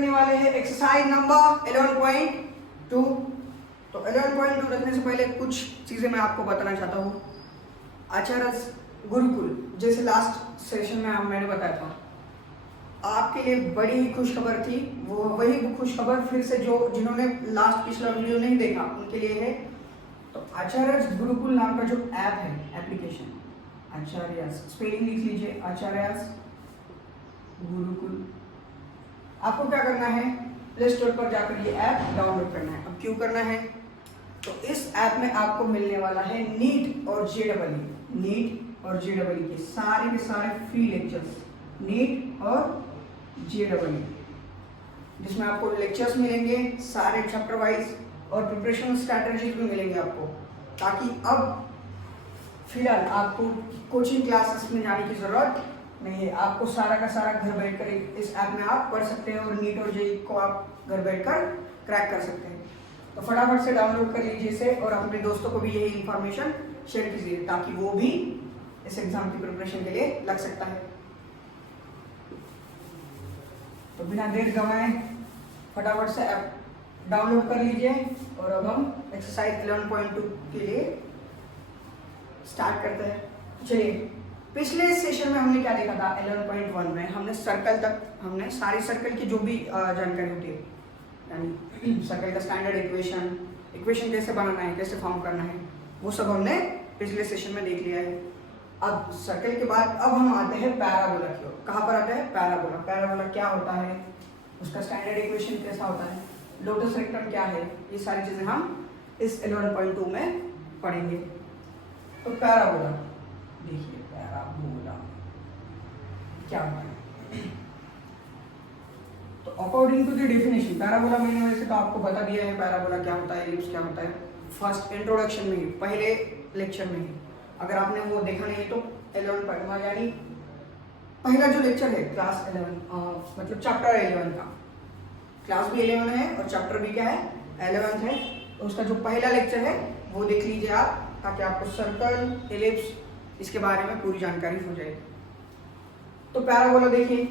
करने वाले हैं एक्सरसाइज नंबर 11.2। तो 11.2 रखने से पहले कुछ चीज़ें मैं आपको बताना चाहता हूँ। आचार्य गुरुकुल, जैसे लास्ट सेशन में मैंने बताया था, आपके लिए बड़ी ही खुशखबर थी। वो वही खुशखबर फिर से जिन्होंने लास्ट पिछला वीडियो नहीं देखा उनके लिए है। तो आचार्य गुरुकुल नाम का जो ऐप है, एप्लीकेशन आचार्य, स्पेलिंग लिख लीजिए आचार्य गुरुकुल। आपको क्या करना है, प्ले स्टोर पर जाकर ये ऐप डाउनलोड करना है। अब क्यों करना है, तो इस ऐप में आपको मिलने वाला है नीट और जेईई के सारे फ्री लेक्चर्स, नीट और जेईई, जिसमें आपको लेक्चर्स मिलेंगे सारे चैप्टर वाइज और प्रिपरेशन स्ट्रैटेजीज भी मिलेंगे आपको, ताकि अब फिलहाल आपको कोचिंग क्लासेस में जाने की ज़रूरत नहीं है। आपको सारा का सारा घर बैठकर इस ऐप में आप पढ़ सकते हैं और नीट और जेईई को आप घर बैठकर क्रैक कर सकते हैं। तो फटाफट से डाउनलोड कर लीजिए इसे और अपने दोस्तों को भी यही इन्फॉर्मेशन शेयर कीजिए, ताकि वो भी इस एग्जाम की प्रिपरेशन के लिए लग सकता है। तो बिना देर गंवाए फटाफट से ऐप डाउनलोड कर लीजिए और अब हम एक्सरसाइज 11.2 के लिए स्टार्ट करते हैं। चलिए, पिछले सेशन में हमने क्या देखा था, 11.1 में हमने सारी सर्कल की जो भी जानकारी होती है, यानी सर्कल का स्टैंडर्ड इक्वेशन कैसे बनाना है, कैसे फॉर्म करना है, वो सब हमने पिछले सेशन में देख लिया है। अब सर्कल के बाद अब हम आते हैं पैराबोला की ओर। कहाँ पर आते हैं, पैराबोला क्या होता है, उसका स्टैंडर्ड इक्वेशन कैसा होता है, लोटस रेक्टम क्या है, ये सारी चीज़ें हम इस 11.2 में पढ़ेंगे। तो पैराबोला देखिए, पैराबोला क्या होता है। तो according to the definition, parabola मैंने वैसे तो आपको बता दिया है पैराबोला क्या होता है, एलिप्स क्या होता है, फर्स्ट इंट्रोडक्शन में ही, पहले लेक्चर में ही। अगर आपने वो देखा नहीं तो 11.1 यानी पहला जो लेक्चर है क्लास 11 मतलब चैप्टर 11 का, क्लास भी 11 है और चैप्टर भी क्या है 11 है। तो उसका जो पहला लेक्चर है वो देख लीजिए आप, ताकि आपको सर्कल, एलिप्स इसके बारे में पूरी जानकारी हो जाए। तो पैराबोला देखिए,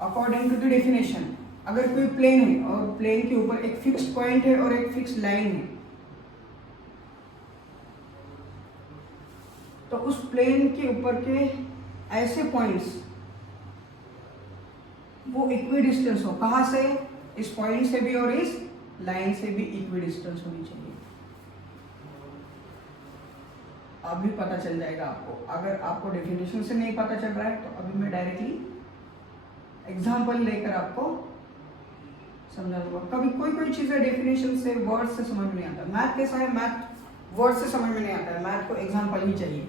अकॉर्डिंग टू द डेफिनेशन, अगर कोई प्लेन है और प्लेन के ऊपर एक फिक्स पॉइंट है और एक फिक्स लाइन है, तो उस प्लेन के ऊपर के ऐसे पॉइंट्स वो इक्विडिस्टेंस हो। कहाँ से, इस पॉइंट से भी और इस लाइन से भी इक्विडिस्टेंस होनी चाहिए। अभी पता चल जाएगा आपको। अगर आपको डेफिनेशन से नहीं पता चल रहा है तो अभी मैं डायरेक्टली एग्जाम्पल लेकर आपको समझा दूंगा। कभी कोई चीज़ें डेफिनेशन से, वर्ड से समझ में नहीं आता। मैथ कैसा है, मैथ वर्ड से समझ में नहीं आता है, मैथ को एग्जाम्पल ही चाहिए।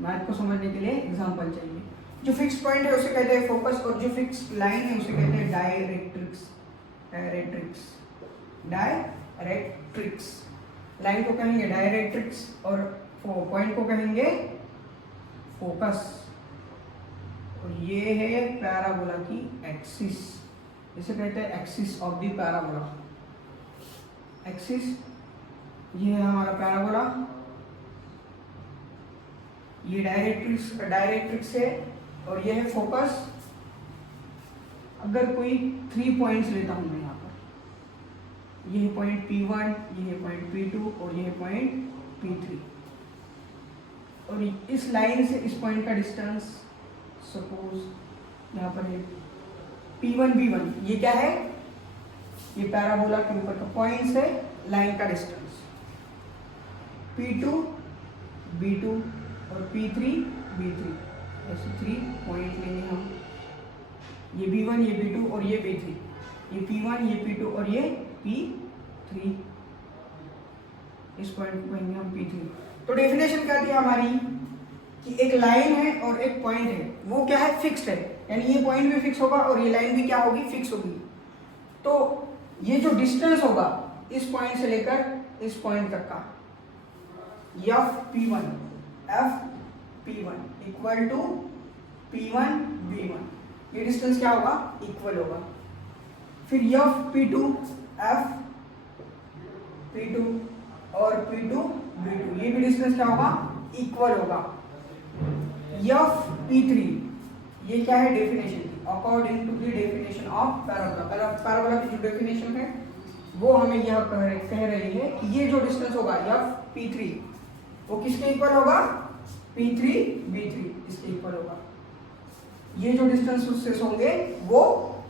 मैथ को समझने के लिए एग्जाम्पल चाहिए। जो फिक्स पॉइंट है उसे कहते हैं फोकस, और जो फिक्स लाइन है उसे कहते हैं डायरेक्ट्रिक्स। लाइन को कहेंगे डायरेक्ट्रिक्स और पॉइंट को कहेंगे फोकस। और ये है पैराबोला की एक्सिस, इसे कहते हैं axis of the parabola. Axis, ये है हमारा पैराबोला, ये डायरेक्ट्रिक्स है और ये है फोकस। अगर कोई 3 पॉइंट्स लेता हूं मैं यहाँ पर, ये है पॉइंट P1, ये है पॉइंट P2 और ये है पॉइंट P3, और इस लाइन से इस पॉइंट का डिस्टेंस सपोज यहाँ पर है P1 B1, ये क्या है, ये पैराबोला के ऊपर का पॉइंट से लाइन का डिस्टेंस। P2 B2 और P3 B3, ऐसे 3 पॉइंट लेंगे हम। ये B1, ये B2 और ये B3, ये P1, ये P2 और ये P3, इस पॉइंट को कहेंगे हम P3। तो डेफिनेशन क्या थी हमारी कि एक लाइन है और एक पॉइंट है, वो क्या है, फिक्स्ड है, यानी ये पॉइंट भी फिक्स होगा और ये लाइन भी क्या होगी, फिक्स होगी। तो ये जो डिस्टेंस होगा इस पॉइंट से लेकर इस पॉइंट तक का, FP1 equal to P1 B1, ये डिस्टेंस क्या होगा, इक्वल होगा। फिर FP2 और P2 B2, ये भी डिस्टेंस क्या होगा, इक्वल होगा। FP3, ये क्या है definition, according to the definition of parabola. Parabola की जो डेफिनेशन है वो हमें यह कह रही है कि ये जो डिस्टेंस होगा एफ P3 वो किसके इक्वल होगा, P3 B3 इसके इक्वल होगा। ये जो डिस्टेंस होंगे वो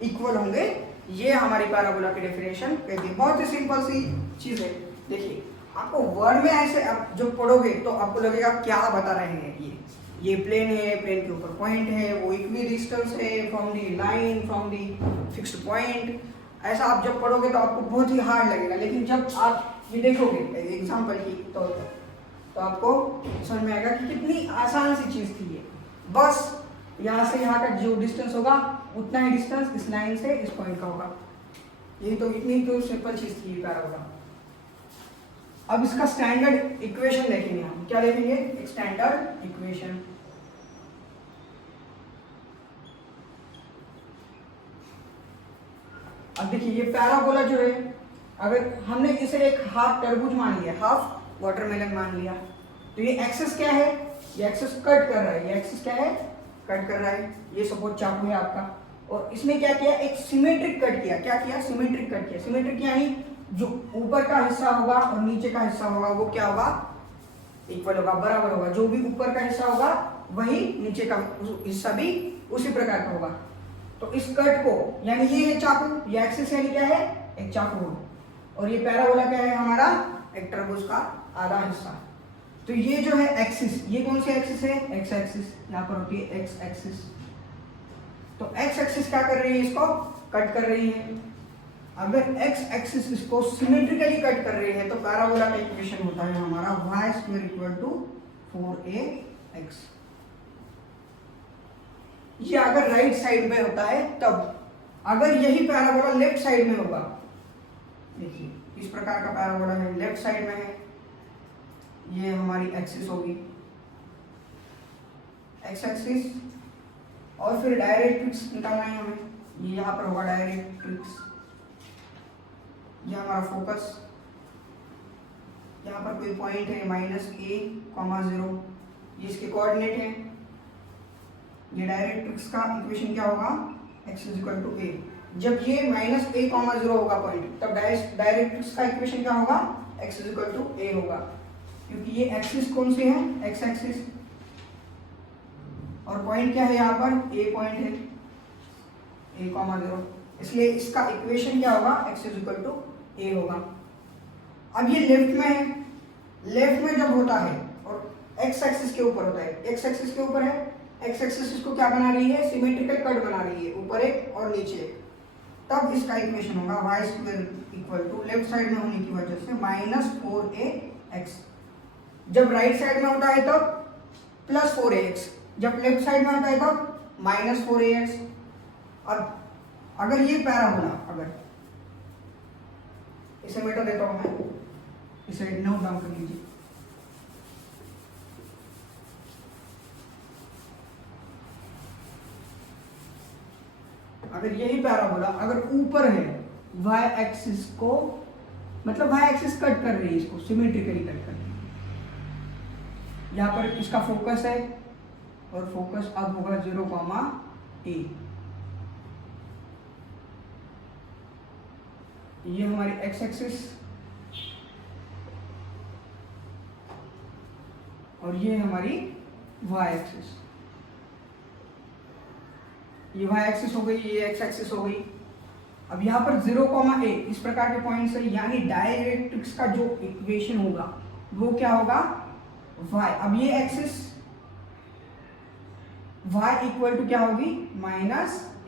इक्वल होंगे, ये हमारी पैराबोला की डेफिनेशन कहती है। बहुत ही सिंपल सी चीज है। देखिए आपको वर्ड में ऐसे आप जो पढ़ोगे तो आपको लगेगा क्या बता रहे हैं, ये प्लेन है, प्लेन के ऊपर पॉइंट है, वो इक्वी डिस्टेंस है from the line, from the fixed point. ऐसा आप जब पढ़ोगे तो आपको बहुत ही हार्ड लगेगा, लेकिन जब आप ये देखोगे एग्जाम्पल की तौर पर तो आपको समझ में आएगा कि कितनी आसान सी चीज थी ये। बस यहाँ से यहाँ का जो डिस्टेंस होगा उतना ही डिस्टेंस इस लाइन से इस पॉइंट का होगा। ये तो इतनी तो सिंपल चीज थी पैराबोला। अब इसका स्टैंडर्ड इक्वेशन देखेंगे हम। क्या देखेंगे, एक स्टैंडर्ड इक्वेशन। अब देखिए ये पैराबोला जो है, अगर हमने इसे एक हाफ तरबूज मान लिया, हाफ वाटरमेलन मान लिया, तो ये एक्सिस क्या है, ये एक्सिस कट कर रहा है, ये एक्सिस क्या है, कट कर रहा है। ये सपोज चाकू है आपका, और इसने क्या किया, एक सिमेट्रिक कट किया। क्या किया, सिमेट्रिक कट किया। सिमेट्रिक यानी जो ऊपर का हिस्सा होगा और नीचे का हिस्सा होगा वो क्या होगा, इक्वल होगा, बराबर होगा। जो भी ऊपर का हिस्सा होगा वही नीचे का हिस्सा भी उसी प्रकार का होगा। तो इस कट को, यानी ये है चाकू, ये एक्सिस यानी क्या है, एक चाकू, और ये पैराबोला क्या है हमारा, एक तरबूज का आधा हिस्सा। तो ये जो है एक्सिस, ये कौन सी एक्सिस है, एक्स एक्सिस, यहाँ पर होती है एक्स एक्सिस। तो एक्स एक्सिस क्या कर रही है, इसको कट कर रही है। अगर एक्स एक्सिस इसको सिमेट्रिकली कट कर रही है तो पैराबोला का इक्वेशन होता है हमारा y² = 4ax। ये अगर राइट साइड में होता है तब। अगर यही पैराबोला लेफ्ट साइड में होगा, देखिए इस प्रकार का पैराबोला है, लेफ्ट साइड में है, ये हमारी एक्सिस होगी, एक्स एक्सिस, और फिर डायरेक्ट्रिक्स निकालना है हमें। ये यहाँ पर होगा डायरेक्ट्रिक्स, ये हमारा फोकस, यहाँ पर कोई पॉइंट है -a,0, ये इसके कोऑर्डिनेट है। ये डायरेक्ट्रिक्स का इक्वेशन क्या होगा, x = a। जब ये -a,0 होगा पॉइंट, तब डायरेक्ट्रिक्स का इक्वेशन क्या होगा, x = a होगा, क्योंकि ये एक्सिस कौन सी है, x एक्सिस, और पॉइंट क्या है यहाँ पर, a पॉइंट है, a,0, इसलिए इसका इक्वेशन क्या होगा, x = a होगा। अब ये लेफ्ट में है, लेफ्ट में जब होता है और x एक्सिस के ऊपर होता है, x एक्सिस के ऊपर है, x एक्सिस इसको क्या बना रही है, सिमेट्रिकल कट बना रही है, ऊपर एक और नीचे एक, तब इसका इक्वेशन होगा y² = लेफ्ट साइड में होने की वजह से -4ax। जब राइट साइड में होता है तब +4ax, जब लेफ्ट साइड में होता है तब -4ax। अब अगर ये पैराबोला, अगर इसे मिटा देता हूं मैं, इसे नोट डाउन कर लीजिए। अगर यही पैराबोला अगर ऊपर है, y एक्सिस को, मतलब y एक्सिस कट कर रही है, इसको सिमेट्रिकली कट कर रही है। यहाँ पर इसका फोकस है, और फोकस अब होगा 0,a। ये हमारी x एक्सिस, और ये हमारी y एक्सिस। ये y एक्सिस हो गई, ये x एक्सिस हो गई। अब यहाँ पर 0,a इस प्रकार के पॉइंट से, यानी डायरेक्ट्रिक्स का जो इक्वेशन होगा वो क्या होगा, y। अब ये एक्सिस y = क्या होगी, -a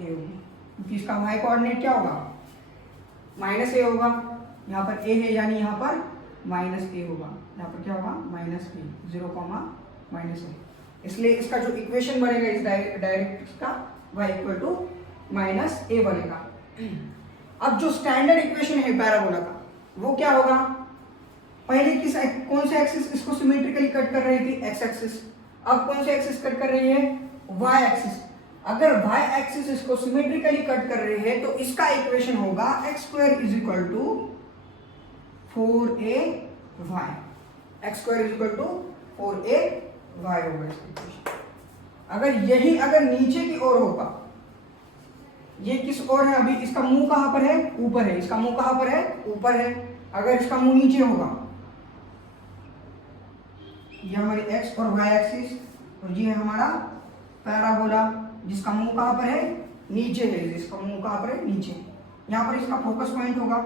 होगी, क्योंकि इसका y कोऑर्डिनेट क्या होगा, -a होगा। यहाँ पर a है यानी यहाँ पर -a होगा, यहाँ पर क्या होगा, -a, 0,-a। इसलिए इसका जो इक्वेशन बनेगा इस डायरेक्ट्रिक्स का, y = -a बनेगा। अब जो स्टैंडर्ड इक्वेशन है पैराबोला का वो क्या होगा, पहले कौन से एक्सिस इसको सिमेट्रिकली कट कर रही थी, x एक्सिस। अब कौन से एक्सिस कट कर रही है, y एक्सिस। अगर y एक्सिस इसको सिमेट्रिकली कट कर रही है तो इसका इक्वेशन होगा x² = 4ay, x² = 4ay होगा इसका इक्वेशन। अगर नीचे की ओर होगा, ये किस ओर है, अभी इसका मुंह कहाँ पर है, ऊपर है, इसका मुंह कहाँ पर है, ऊपर है। अगर इसका मुंह नीचे होगा, ये हमारी एक्स और वाई एक्सिस, और ये है हमारा पैराबोला जिसका मुंह कहाँ पर है, नीचे है, जिसका मुंह कहाँ पर है, नीचे। यहाँ पर इसका फोकस पॉइंट होगा,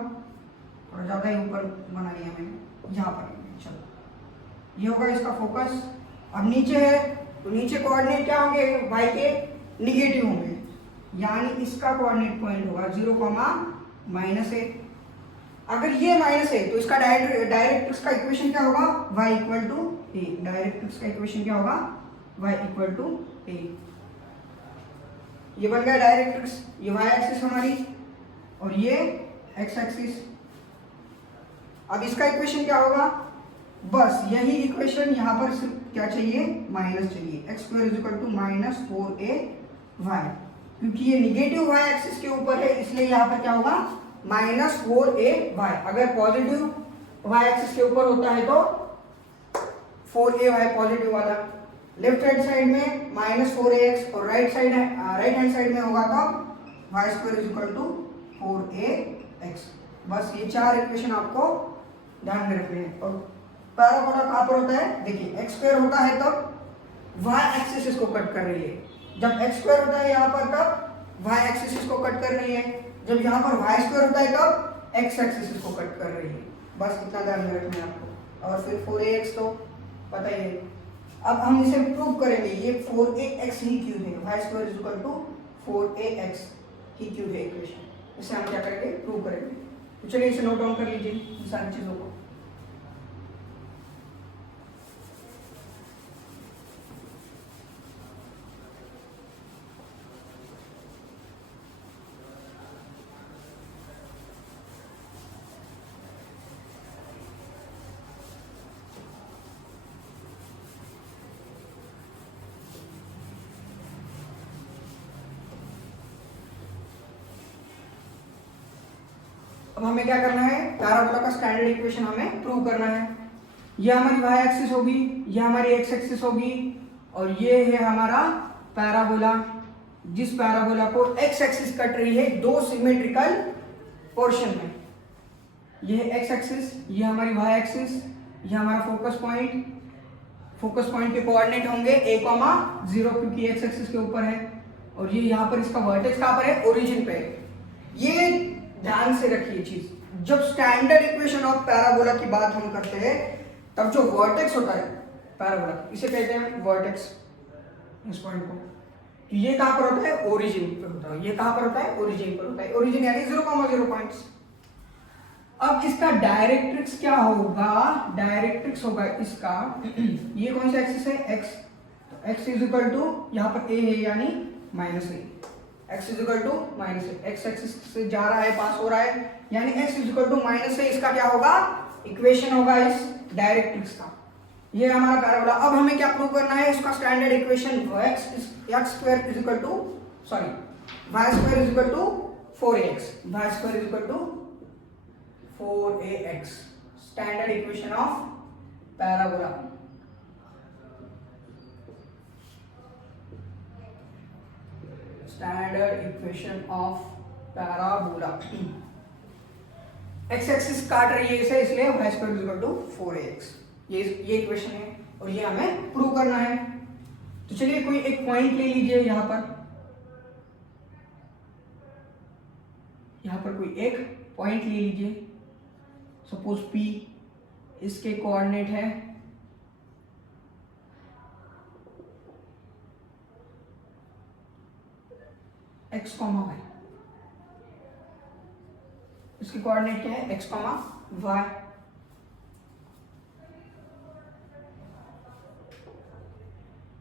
थोड़ा ज़्यादा ही ऊपर बना लिया मैंने, यहाँ पर। चलो ये होगा इसका फोकस। अब नीचे है तो नीचे कोऑर्डिनेट क्या होंगे, वाई के निगेटिव होंगे, यानी इसका कोऑर्डिनेट पॉइंट होगा 0, -a। अगर ये माइनस है तो इसका डायरेक्ट्रिक्स का इक्वेशन क्या होगा, y equal to a. Directrix का इक्वेशन क्या होगा, y इक्वल टू ए। ये बन गया डायरेक्ट्रिक्स, ये y एक्सिस हमारी और ये x एक्सिस। अब इसका इक्वेशन क्या होगा, बस यही इक्वेशन यहाँ पर सिर्फ क्या चाहिए, माइनस चाहिए, x² = -4ay, क्योंकि ये निगेटिव y एक्सिस के ऊपर है इसलिए यहाँ पर क्या होगा, -4ay। अगर पॉजिटिव y एक्सिस के ऊपर होता है तो 4ay पॉजिटिव वाला, लेफ्ट हैंड साइड में -4ax और राइट हैंड साइड में होगा तो y² = 4ax। बस ये चार इक्वेशन आपको ध्यान में रखने हैं। और पैराबोला कहाँ पर होता है, देखिए x² होता है तब y एक्सिस इसको कट कर रही है, जब x² होता है यहाँ पर तब y एक्सिस इसको कट कर रही है, जब यहाँ पर y² होता है तब x एक्सिस इसको कट कर रही है। बस इतना ध्यान में रखना है आपको। और फिर 4ax तो पता ही है। अब हम इसे प्रूव करेंगे, ये 4ax ही क्यों है, y² = 4ax ही क्यों है इक्वेशन, इसे हम क्या करेंगे, प्रूव करेंगे। तो चलिए इसे नोट डाउन कर लीजिए इन सारी चीजों को। अब हमें क्या करना है, पैराबोला का स्टैंडर्ड इक्वेशन हमें प्रूव करना है। ये हमारी y एक्सिस होगी, ये हमारी x एक्सिस होगी, और ये है हमारा पैराबोला, जिस पैराबोला को x एक्सिस कट रही है दो सिमेट्रिकल पोर्शन में। ये है x एक्सिस, ये हमारी y एक्सिस, ये हमारा फोकस पॉइंट के कोऑर्डिनेट होंगे a, 0 क्योंकि x एक्सिस के ऊपर है, और ये यहाँ पर इसका वर्टेक्स कहाँ पर है, ओरिजिन पे। ये ध्यान से रखिए चीज, जब स्टैंडर्ड इक्वेशन ऑफ पैराबोला की बात हम करते हैं तब जो वर्टेक्स होता है पैराबोला, इसे कहते हैं वर्टेक्स, इस पॉइंट को। तो ये कहां पर होता है, ओरिजिन पर होता है। ये कहां पर होता है, ओरिजिन पर होता है। ओरिजिन यानी 0,0 पॉइंट्स। अब इसका डायरेक्ट्रिक्स क्या होगा, डायरेक्ट्रिक्स होगा इसका ये कौन सा एक्सिस है, x। तो x = यहाँ पर a है यानी -a, x = -a, x axis से जा रहा है, पास हो रहा है, यानी x = -a। इसका क्या होगा, इक्वेशन होगा इस डायरेक्ट्रिक्स का। ये हमारा पैराबोला। अब हमें क्या प्रूव करना है, इसका standard equation y² = 4ax, y² = 4ax, standard equation of parabola. Standard equation of parabola. x axis काट रही है इसे, इसलिए y² = 4ax। ये इक्वेशन है और ये हमें प्रूव करना है। तो चलिए कोई एक पॉइंट ले लीजिए, यहां पर कोई एक पॉइंट ले लीजिए, सपोज P, इसके कोऑर्डिनेट है x, y। इसके कोऑर्डिनेट क्या है, x, y।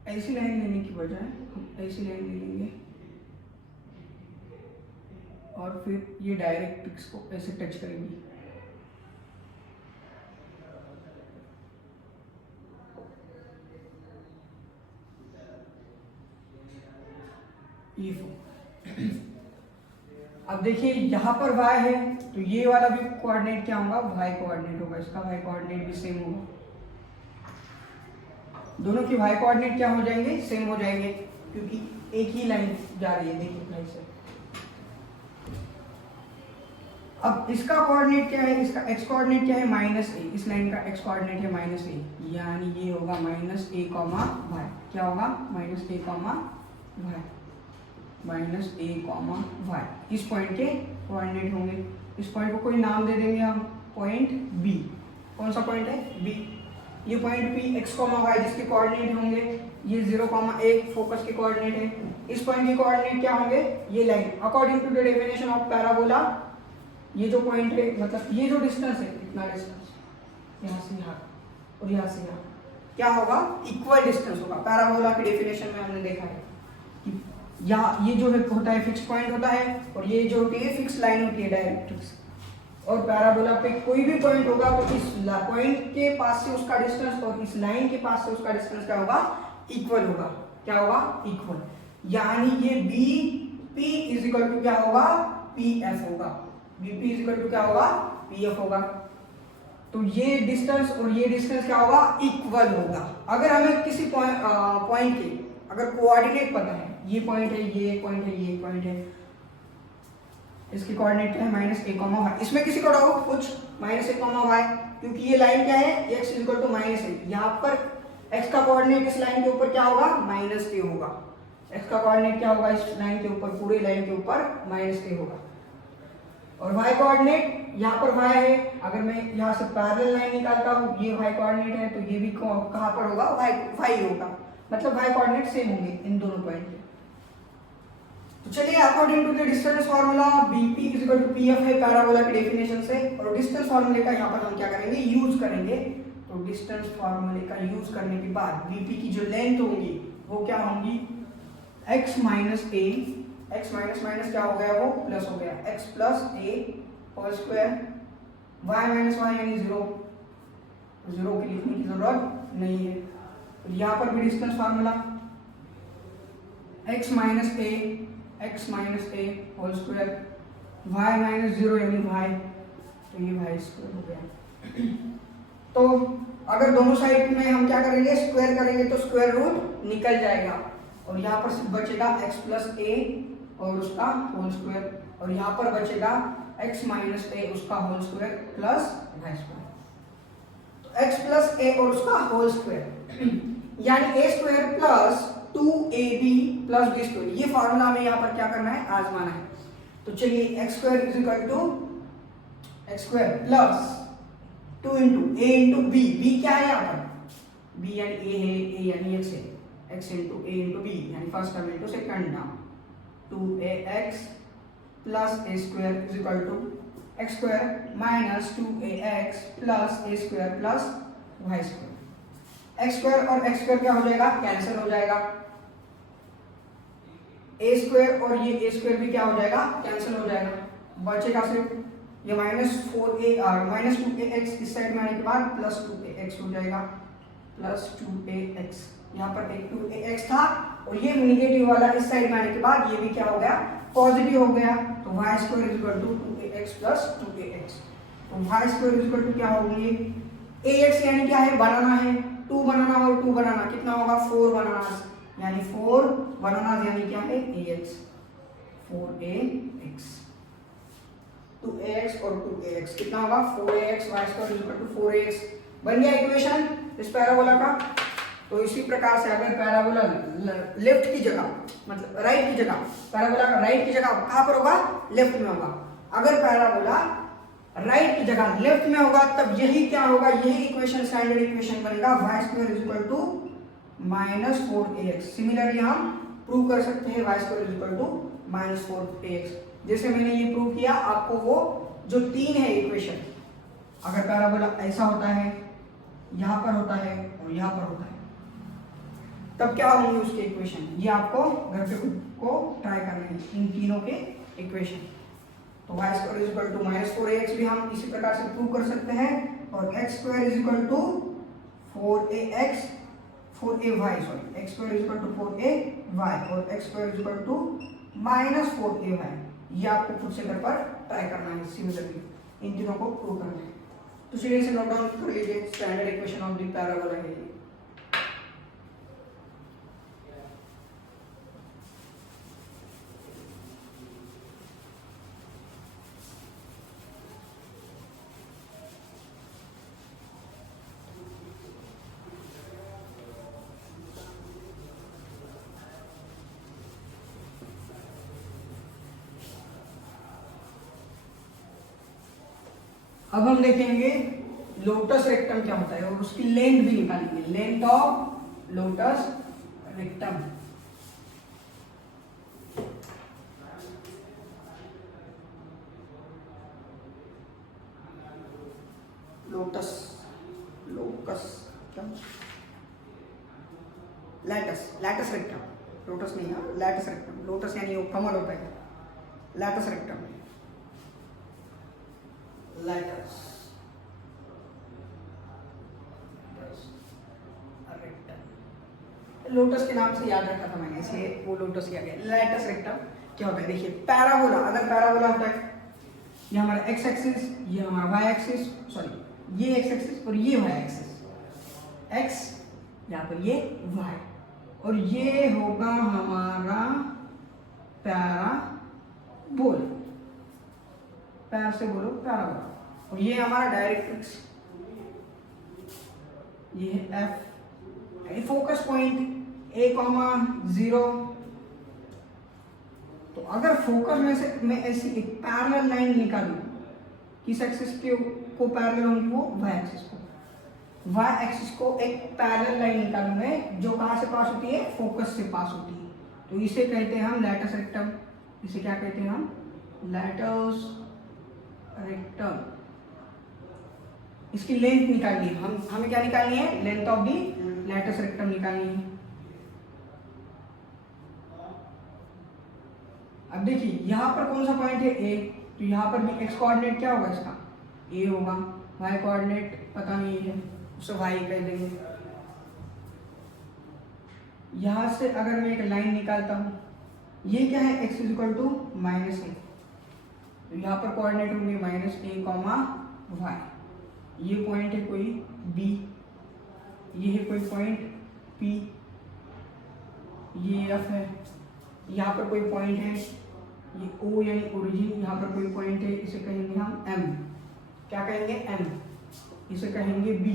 ऐसी लाइन लेने की बजाय हम ऐसी लाइन ले लेंगे और फिर ये डायरेक्ट्रिक्स को ऐसे टच करेंगे। ये अब देखिए यहाँ पर y है तो ये वाला भी कोऑर्डिनेट क्या होगा, y कोऑर्डिनेट होगा, इसका y कोऑर्डिनेट भी सेम होगा। दोनों की y कोऑर्डिनेट क्या हो जाएंगे, सेम हो जाएंगे, क्योंकि एक ही लाइन जा रही है। देखिए लाइन से अब इसका कोऑर्डिनेट क्या है, इसका एक्स कोऑर्डिनेट क्या है माइनस ए, इस लाइन का एक्स कोऑर्डिनेट है माइनस ए, यानी ये होगा माइनस ए कॉमा वाई। क्या होगा minus a comma Y, minus a comma Y इस पॉइंट के कोऑर्डिनेट होंगे। इस पॉइंट को कोई नाम दे देंगे हम, पॉइंट बी। कौन सा पॉइंट है, बी। ये point B x comma y जिसके कोऑर्डिनेट होंगे ये 0,1 फोकस के कोऑर्डिनेट है। इस पॉइंट के कोऑर्डिनेट क्या होंगे, ये line. According to the definition of parabola, ये जो पॉइंट है मतलब ये जो डिस्टेंस है, इतना डिस्टेंस यहाँ से यहाँ और यहाँ से यहाँ क्या होगा, इक्वल डिस्टेंस होगा। पैराबोला की डेफिनेशन में हमने देखा है कि यहाँ ये जो है होता है फिक्स पॉइंट होता है और ये जो होती है फिक्स लाइन होती है डायरेक्ट्रिक्स। और पैराबोला पे कोई भी पॉइंट होगा तो इस पॉइंट के पास से उसका डिस्टेंस और इस लाइन के पास से उसका डिस्टेंस क्या होगा, इक्वल होगा। क्या होगा, इक्वल। यानी ये B P is equal to क्या होगा, पी एफ होगा। बीपी इज इक्वल टू क्या होगा, पी एफ होगा। तो ये डिस्टेंस और ये डिस्टेंस क्या होगा, इक्वल होगा। अगर हमें किसी पॉइंट के अगर कोऑर्डिनेट पता है, ये पॉइंट है, ये पॉइंट है, ये पॉइंट है, इसके कोऑर्डिनेट है माइनस ए कॉमा वाई। इसमें किसी को डाउट कुछ, माइनस ए कॉमा वाई, क्योंकि ये लाइन क्या है, x is equal to minus a. यहाँ पर एक्स का कोऑर्डिनेट इस लाइन के ऊपर क्या होगा, माइनस ए होगा। एक्स का कोऑर्डिनेट क्या होगा, इस लाइन के ऊपर, पूरे लाइन के ऊपर माइनस ए होगा। और y कोऑर्डिनेट यहाँ पर y है, अगर मैं यहाँ से पैरेलल लाइन निकालता हूँ, ये y कोऑर्डिनेट है, तो ये भी कहाँ पर होगा, y होगा। मतलब y कोऑर्डिनेट सेम होंगे इन दोनों पॉइंट के। तो चलिए according to the distance formula bp is equal to pf है पैराबोला की डेफिनेशन से, और डिस्टेंस फार्मूले का यहाँ पर हम क्या करेंगे, यूज करेंगे। तो डिस्टेंस फार्मूले का यूज करने के बाद bp की जो लेंथ होगी वो क्या होंगी, x minus a, x minus minus क्या हो गया, वो प्लस हो गया, x plus a whole square, y minus y यानी 0, 0 की लिखने की जरूरत नहीं है। तो यहाँ पर भी डिस्टेंस फार्मूला x माइनस ए होल स्क्वायर, y माइनस 0 यानी y, तो ये y स्क्वायर हो गया। तो अगर दोनों साइड में हम क्या करेंगे, स्क्वायर करेंगे तो स्क्वायर रूट निकल जाएगा और यहाँ पर सिर्फ बचेगा x प्लस ए और उसका होल स्क्वायर, और यहाँ पर बचेगा x माइनस ए उसका whole square plus y square. तो x प्लस ए और उसका होल स्क्वायर यानी a square plus 2ab plus b square. ये फॉर्मूला हमें यहाँ पर क्या करना है, आजमाना है। तो चलिए x square is equal to x square plus 2 into a into b. B क्या है यहाँ पर, b यानी a है, a यानी x है, x into a into b यानी first term into second term, 2ax plus a square is equal to x square minus 2ax plus a square plus y square. x square और x square क्या हो जाएगा, cancel हो जाएगा। a square और ये a square भी क्या हो जाएगा, कैंसिल हो जाएगा। बचेगा सिर्फ ये माइनस 2ax इस साइड में आने के बाद प्लस 2ax हो जाएगा, प्लस 2ax। यहाँ पर एक 2ax था और ये नेगेटिव वाला इस साइड में आने के बाद ये भी क्या हो गया, पॉजिटिव हो गया। तो y square is equal to 2ax plus 2ax। तो y square is equal to क्या होगी, ax यानी क्या है, बनाना है, 2 बनाना और 2 बनाना कितना होगा, 4 बनाना, यानी 4 बनाना यानी क्या है, ax, 4ax। 2ax और 2ax कितना होगा, 4ax, y square is equal to 4ax। बन गया इक्वेशन इस पैराबोला का। तो इसी प्रकार से अगर पैराबोला लेफ्ट की जगह मतलब राइट की जगह, पैराबोला का राइट की जगह कहाँ पर होगा, लेफ्ट में होगा। अगर पैराबोला राइट की जगह लेफ्ट में होगा तब यही क्या होगा, यही इक्वेशन स्टैंडर्ड इक्वेशन बनेगा, y square is equal to minus 4ax। Similarly हम प्रूव कर सकते हैं y square is equal to minus 4ax। जैसे मैंने ये प्रूव किया, आपको वो जो 3 है इक्वेशन, अगर पैराबोला ऐसा होता है, यहाँ पर होता है और यहाँ पर होता है, तब क्या होंगे उसके इक्वेशन, ये आपको घर पे खुद को ट्राई करना है इन तीनों के इक्वेशन। तो y square is equal to minus 4ax भी हम इसी प्रकार से प्रूव कर सकते हैं, और x square is equal to 4ay sorry, x square is equal to 4ay और x square is equal to minus 4ay। ये आपको खुद से घर पर ट्राई करना है, सिमिलरली इन तीनों को प्रूव करना है। तो चलिए इसे नोट डाउन कर लीजिए, standard equation of the parabola है ये। अब हम देखेंगे लोटस रेक्टम क्या होता है और उसकी लेंथ भी निकालेंगे, length of lotus rectum. Lotus locus क्या लैटस रेक्टम, लोटस नहीं है, लैटस रेक्टम। लोटस यानी वो कमल होता है, latus rectum, latus rectum. Lotus के नाम से याद रखा था मैंने, इसलिए वो लोटस किया गया। लैटस रेक्टम क्या होता है, देखिए पैराबोला, अगर पैराबोला होता है, ये हमारा एक्स एक्सिस, ये हमारा वाई एक्सिस, सॉरी ये एक्स एक्सिस और ये वाई एक्सिस, एक्स यहाँ पर ये वाई, और ये होगा हमारा पैराबोला, पैर से बोलो पैराबोला, और ये हमारा डायरेक्ट्रिक्स, ये है एफ, फोकस पॉइंट A,0। तो अगर फोकस में से मैं ऐसी एक पैरेलल लाइन निकालूं, किस एक्सिस को पैरेलल होंगी, वो वाई एक्सिस को, वाई एक्सिस को एक पैरेलल लाइन निकालूं मैं, जो कहां से पास होती है, फोकस से पास होती है, तो इसे कहते हैं हम लैटस रेक्टम। इसे क्या कहते हैं हम, लैटस रेक्टम। इसकी लेंथ निकालनी है, हमें क्या निकालनी है, length of the latus rectum निकालनी है। अब देखिए यहाँ पर कौन सा पॉइंट है, ए, तो यहाँ पर भी एक्स कोऑर्डिनेट क्या होगा इसका, ए होगा, वाई कोऑर्डिनेट पता नहीं है, उसे वाई कह देंगे। यहाँ से अगर मैं एक लाइन निकालता हूँ, ये क्या है, x is equal to minus a, तो यहाँ पर कोऑर्डिनेट होंगे माइनस ए कॉमा वाई। ये पॉइंट है कोई बी, ये है कोई पॉइंट पी, ये एफ है, यहाँ पर कोई पॉइंट है, ये ओ यानी ओरिजिन, यहाँ पर कोई पॉइंट है, इसे कहेंगे हम एम, क्या कहेंगे, एम, इसे कहेंगे B,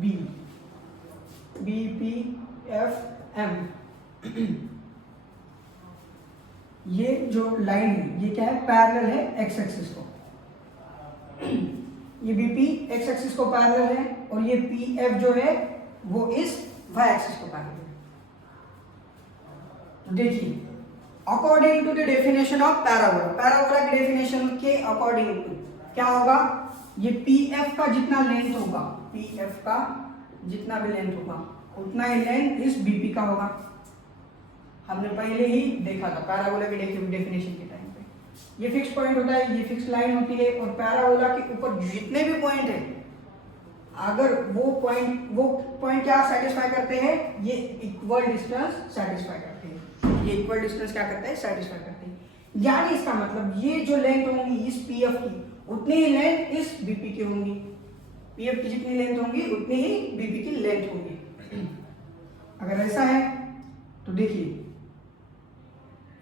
B, B P F M. ये जो लाइन है, ये क्या है, पैरेलल है एक्स एक्सिस को, ये बीपी एक्स एक्सिस को पैरेलल है, और ये पी एफ जो है वो इस वाई एक्सिस को पैरेलल है। तो देखिए according to the definition of parabola, parabola की डेफिनेशन के अकॉर्डिंग टू क्या होगा, ये पी एफ का जितना लेंथ होगा, पी एफ का जितना भी लेंथ होगा, उतना ही लेंथ इस बीपी का होगा। हमने पहले ही देखा था पैराबोला की डेफिनेशन के टाइम पे, ये फिक्स पॉइंट होता है, ये फिक्स लाइन होती है, और पैराबोला के ऊपर जितने भी पॉइंट है, अगर वो पॉइंट क्या सेटिस्फाई करते हैं, ये इक्वल डिस्टेंस सेटिस्फाई करते हैं, ये इक्वल डिस्टेंस क्या करता है, सेटिस्फाई करते हैं। यानी इसका मतलब ये जो लेंथ होंगी इस पी एफ की, उतनी ही लेंथ इस बीपी की होंगी, पी एफ की जितनी लेंथ होंगी उतनी ही बीपी की लेंथ होगी। अगर ऐसा है तो देखिए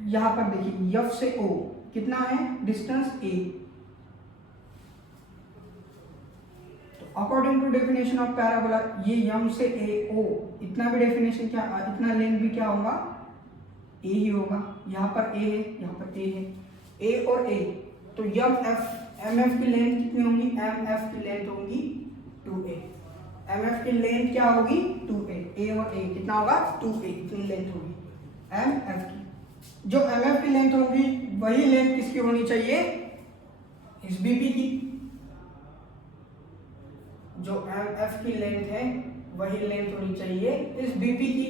यहां पर देखिए एफ से ओ कितना है डिस्टेंस ए, तो according to definition of parabola ये एम से ए ओ इतना भी डेफिनेशन क्या, इतना लेंथ भी क्या होगा, ए ही होगा। यहाँ पर ए है, यहाँ पर ए है, ए और ए, तो एम एफ की लेंथ कितनी होंगी, एम एफ की लेंथ होंगी 2a, एम एफ की लेंथ क्या होगी 2a, ए और ए कितना होगा 2a, इतनी लेंथ होगी एम एफ की। जो एम एफ की लेंथ होगी वही लेंथ किसकी होनी चाहिए, इस बीपी की। जो एम एफ की लेंथ है वही लेंथ होनी चाहिए इस बीपी की,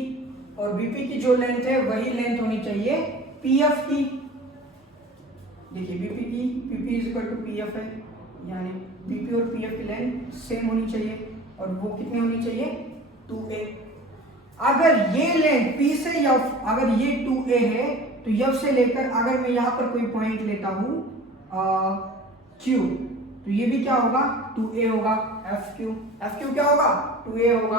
और बीपी की जो लेंथ है वही लेंथ होनी चाहिए पीएफ की। देखिए बीपी की PP is equal to PF है, यानी बीपी और पीएफ की लेंथ सेम होनी चाहिए, और वो कितनी होनी चाहिए 2a। अगर ये लेंथ p से एफ, अगर ये 2a है तो एफ से लेकर अगर मैं यहाँ पर कोई पॉइंट लेता हूँ q, तो ये भी क्या होगा 2a होगा, एफ क्यू क्या होगा 2a होगा,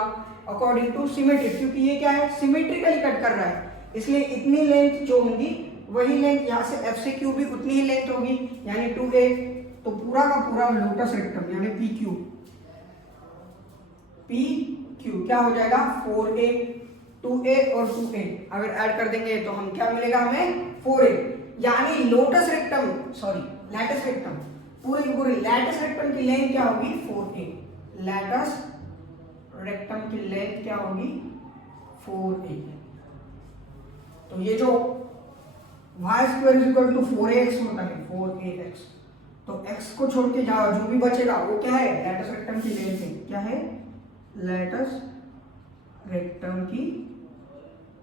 अकॉर्डिंग टू सिमेट्रिक, क्योंकि ये क्या है सिमेट्रिकली कट कर रहा है, इसलिए इतनी लेंथ जो होगी वही लेंथ यहाँ से f से q भी उतनी ही लेंथ होगी, यानी 2a। तो पूरा का पूरा लोटस रेक्टम यानी PQ क्या हो जाएगा 4a, 2a और 2a अगर ऐड कर देंगे तो हम क्या मिलेगा हमें 4a, यानी lotus rectum sorry lattice rectum पूरी की पूरी लैटिस रेक्टम की लेंथ क्या होगी 4a, लैटिस रेक्टम की लेंथ क्या होगी 4a। तो ये जो y square is equal to 4ax होता है 4ax, तो x को छोड़ के जाओ जो भी बचेगा वो क्या है लैटिस रेक्टम की लेंथ है, क्या है लैटिस रेक्टम की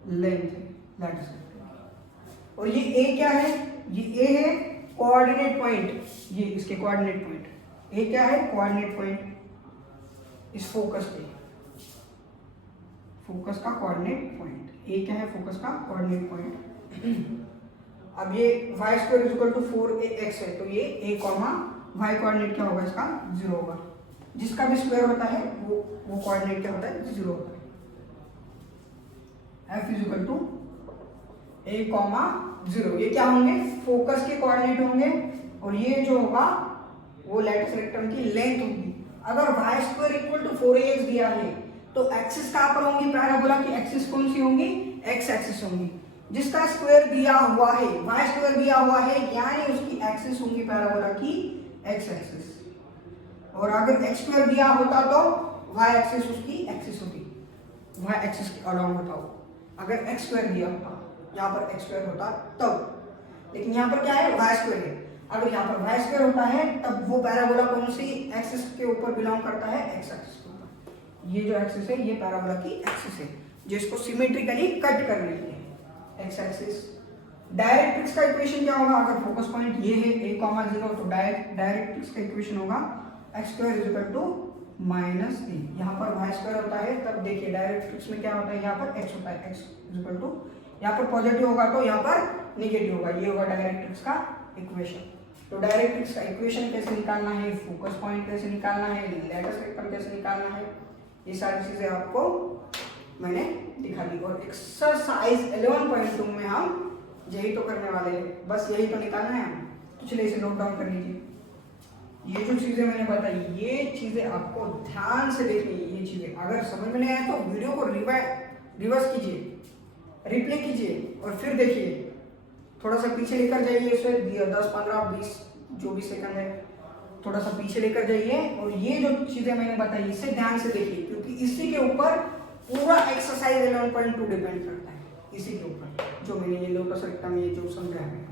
लेंथ है, लैटिस रेक्टम। और ये a क्या है, ये a है कोऑर्डिनेट पॉइंट, ये इसके कोऑर्डिनेट पॉइंट, a क्या है कोऑर्डिनेट पॉइंट इस फोकस पे, फोकस का कोऑर्डिनेट पॉइंट, a क्या है फोकस का कोऑर्डिनेट पॉइंट। अब ये y square is equal to 4ax है, तो ये a कॉमा y कोऑर्डिनेट क्या होगा इसका 0 होगा, जिसका भी स्क्वायर होता है वो कोऑर्डिनेट क्या होता है 0 होता है। f is equal to a comma 0, ये क्या होंगे फोकस के कोऑर्डिनेट होंगे, और ये जो होगा वो लैटिस रेक्टम की लेंथ होगी। अगर y square equal to 4ax दिया है तो एक्सिस कहां पर होंगी, पैराबोला की एक्सिस कौन सी होंगी x एक्सिस होंगी। जिसका स्क्वायर दिया हुआ है y स्क्वायर दिया हुआ है यानी उसकी एक्सिस होंगी पैराबोला की x एक्सिस, और अगर x स्क्वायर दिया होता तो y एक्सिस उसकी एक्सिस होगी, y एक्सिस के अलाउंग होता हो अगर x स्क्वायर दिया होता, यहाँ पर x स्क्वायर होता तब, लेकिन यहाँ पर क्या है y स्क्वायर है। अगर यहाँ पर y स्क्वायर होता है तब वो पैराबोला कौन सी एक्सिस के ऊपर बिलोंग करता है x एक्सिस के ऊपर। ये जो एक्सिस है ये पैराबोला की एक्सिस है जो इसको सिमेट्रिकली कट कर रही है x एक्सिस। डायरेक्ट्रिक्स का इक्वेशन क्या होगा, अगर फोकस पॉइंट ये है a, 0 तो डायरेक्ट्रिक्स का इक्वेशन होगा x square is equal to minus a। यहाँ पर y स्क्वायर होता है तब देखिए डायरेक्ट्रिक्स में क्या होता है, यहाँ पर x होता है, x इज इक्वल टू यहाँ पर पॉजिटिव होगा तो यहाँ पर नेगेटिव होगा, ये होगा डायरेक्ट्रिक्स का इक्वेशन। तो डायरेक्ट्रिक्स का इक्वेशन कैसे निकालना है, फोकस पॉइंट कैसे निकालना है, लैटिस रेक्टम कैसे निकालना है, ये सारी चीजें आपको मैंने दिखा दी। और एक्सरसाइज 11.2 में हम यही तो करने वाले हैं, बस यही तो निकालना है हमें। तो चलिए इसे नोट डाउन कर लीजिए। ये जो चीजें मैंने बताई ये चीजें आपको ध्यान से देखनी है, ये चीजें अगर समझ में नहीं आए तो वीडियो को रिवर्स कीजिए, रिप्ले कीजिए और फिर देखिए, थोड़ा सा पीछे लेकर जाइए इसे 10, 15, 20 जो भी सेकंड है थोड़ा सा पीछे लेकर जाइए, और ये जो चीजें मैंने बताई इसे ध्यान से देखिए क्योंकि इसी के ऊपर पूरा एक्सरसाइज 11.2 डिपेंड करता है, इसी के ऊपर जो मैंने ये लोटस रेक्टम ये जो समझा है।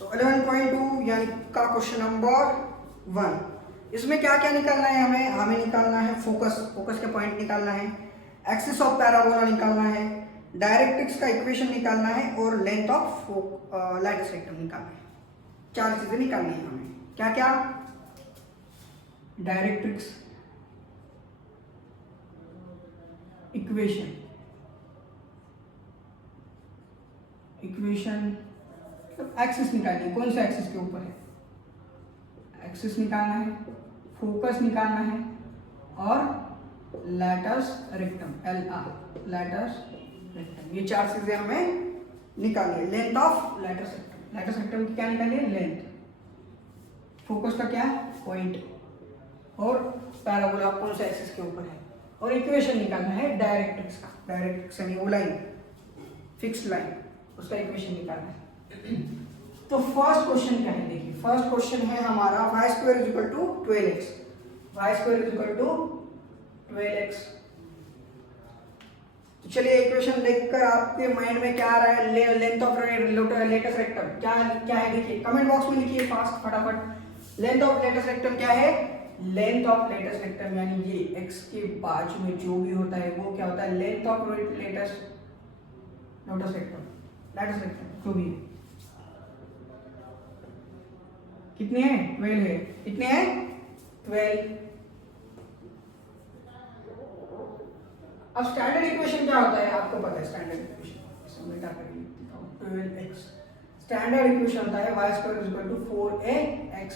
तो 11.2 यानी का क्वेश्चन नंबर 1, इसमें क्या क्या निकालना है हमें निकालना है फोकस के पॉइंट निकालना है, एक्सिस ऑफ पैराबोला निकालना है, डायरेक्ट्रिक्स का इक्वेशन निकालना है और लेंथ ऑफ लैटिस रेक्टम निकालना है। 4 चीजें निकालनी है हमें, क्या क्या, डायरेक्ट्रिक्स इक्वेशन एक्सिस निकालनी है, कौन सा एक्सिस के ऊपर है, एक्सिस निकालना है, फोकस निकालना है और लैटिस रेक्टम लैटिस रेक्टम, ये 4 चीजें हमें निकालनी है। लेंथ ऑफ लैटिस रेक्टम की क्या निकालनी है, लेंथ, फोकस का क्या पॉइंट, और पैराबोला कौन सा एक्सिस के ऊपर है, और इक्वेशन निकालना है डायरेक्ट्रिक्स का, डायरेक्ट्रिक्स यानी वो लाइन फिक्स्ड लाइन उसका इक्वेशन निकालना है। तो फर्स्ट क्वेश्चन क्या है, देखिए फर्स्ट क्वेश्चन है हमारा y square is equal to 12x, y square is equal to 12x। तो चलिए इक्वेशन देखकर आपके माइंड में क्या आ रहा है, लेंथ ऑफ लैटिस रेक्टम क्या है देखिए, कमेंट बॉक्स में लिखिए फास्ट फटाफट। लेंथ ऑफ लैटिस रेक्टम क्या है, लेंथ ऑफ लैटिस रेक्टम यानी ये x के बाजू में जो भी होता है वो क्या होता है, लेंथ ऑफ लैटिस रेक्टम जो भी है, कितने हैं 12 है, कितने हैं 12। अब स्टैंडर्ड इक्वेशन क्या होता है आपको पता है, स्टैंडर्ड इक्वेशन बेटा करिए 12x, स्टैंडर्ड इक्वेशन होता है y square is equal to 4ax।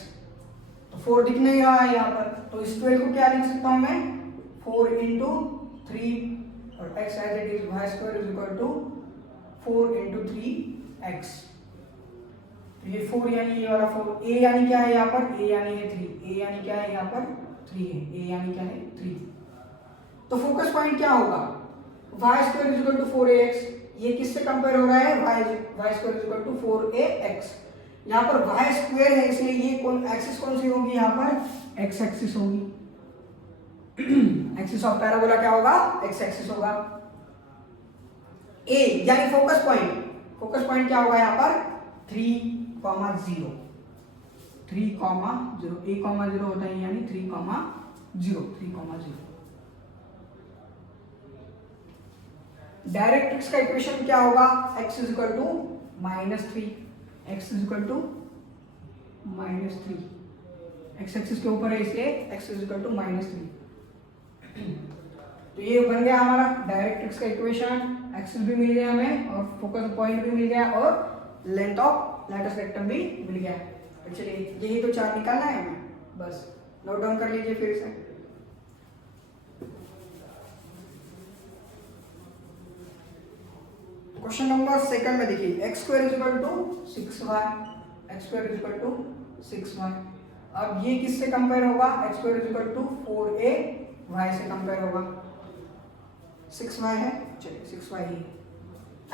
तो 4 दिख नहीं रहा है यहाँ पर, तो इस 12 को क्या लिख सकता हूँ मैं, 4 इंटू 3 और x as it is y square is equal to 4 into 3x। ये 4 यानी ये वाला 4, ए यानी क्या है यहाँ पर, ए यानी है 3, ए यानी क्या है यहाँ पर 3 है, ए यानी क्या है 3। तो फोकस पॉइंट क्या होगा, y square is equal to 4ax, ये किससे कंपेयर हो रहा है, y square is equal to 4ax। यहाँ पर y स्क्वायर है इसलिए ये कौन एक्सिस कौन सी होगी, यहाँ पर x एक्सिस होगी। एक्सिस ऑफ पैराबोला क्या होगा, x एक्सिस होगा। a यानी फोकस पॉइंट क्या होगा यहाँ पर 3, 0, 3, 0, a, 0 होता है यानी 3, 0, 3, 0। डायरेक्ट्रिक्स का इक्वेशन क्या होगा, x is equal to -3, x is equal to -3, x axis के ऊपर है इसलिए x इज इक्वल टू -3। तो ये बन गया हमारा डायरेक्ट्रिक्स का इक्वेशन, एक्सिस भी मिल गया हमें और फोकस पॉइंट भी मिल गया और लेंथ ऑफ लैटिस रेक्टम भी मिल गया। तो चलिए यही तो चार्ट निकालना है हमें, बस नोट डाउन कर लीजिए फिर से। क्वेश्चन नंबर सेकंड में देखिए x square is equal to 6y, x square is equal to 6y। अब ये किससे कंपेयर होगा, x square is equal to 4ay से कंपेयर होगा। 6y है, चलिए 6y ही।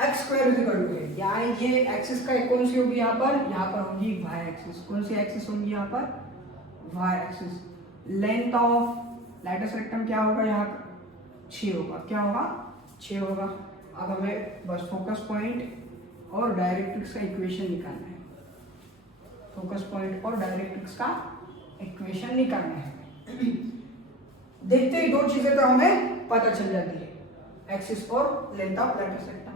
x square is equal to है यानी ये एक्सिस का कौन सी होगी यहाँ पर होगी y एक्सिस। कौन सी एक्सिस होगी यहाँ पर, y axis. Length of lattice rectum क्या होगा यहाँ पर 6 होगा, क्या होगा 6 होगा। अब हमें बस फोकस पॉइंट और डायरेक्ट्रिक्स का इक्वेशन निकालना है, फोकस पॉइंट और डायरेक्ट्रिक्स का इक्वेशन निकालना है। देखते ही दो चीजें तो हमें पता चल जाती है, एक्सिस और लेंथ ऑफ लैटिस रेक्टम।